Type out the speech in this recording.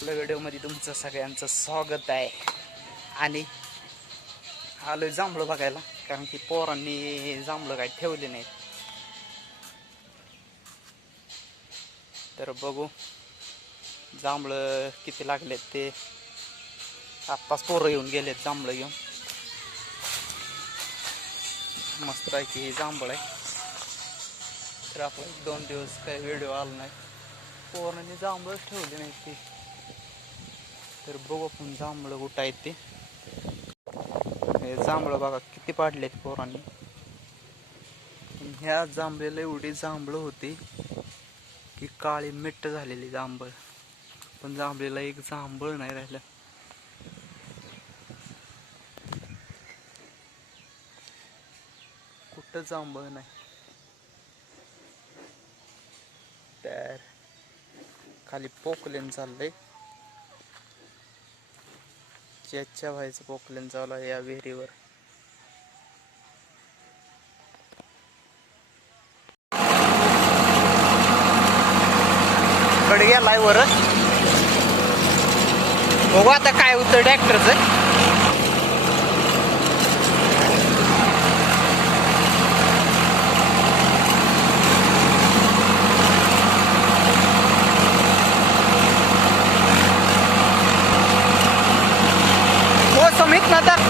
आपल्या व्हिडिओमध्ये तुमचं सगळ्यांचं स्वागत आहे. आणि आलोय जांभळं बघायला कारण की पोरांनी जांभळं काय ठेवले नाहीत. तर बघू जांभळं किती लागलेत ते. आत्ताच पोरं येऊन गेलेत जांभळं घेऊन. मस्त आहे की हे जांभळ आहे. तर आपलं दोन दिवस काही व्हिडिओ आला नाही. पोरांनी जांभळच ठेवले नाही ते. तर बघू आपण जांभळं कुठं आहेत ते. हे जांभळं बघा किती पाडलेत पोरांनी. ह्या जांभळेला एवढी जांभळं होती की काळी मिट्ट झालेली जांभळ. पण जांभळीला एक जांभळ नाही राहिलं. कुठं जांभळ नाही. तर खाली पोकलेन चाललंय. ज्याच्या व्हायचं पोकलेन चालू आहे या विहिरीवर. कडे गेलाय वरच. बघू आता काय होतं ट्रॅक्टरचं. mit, na tak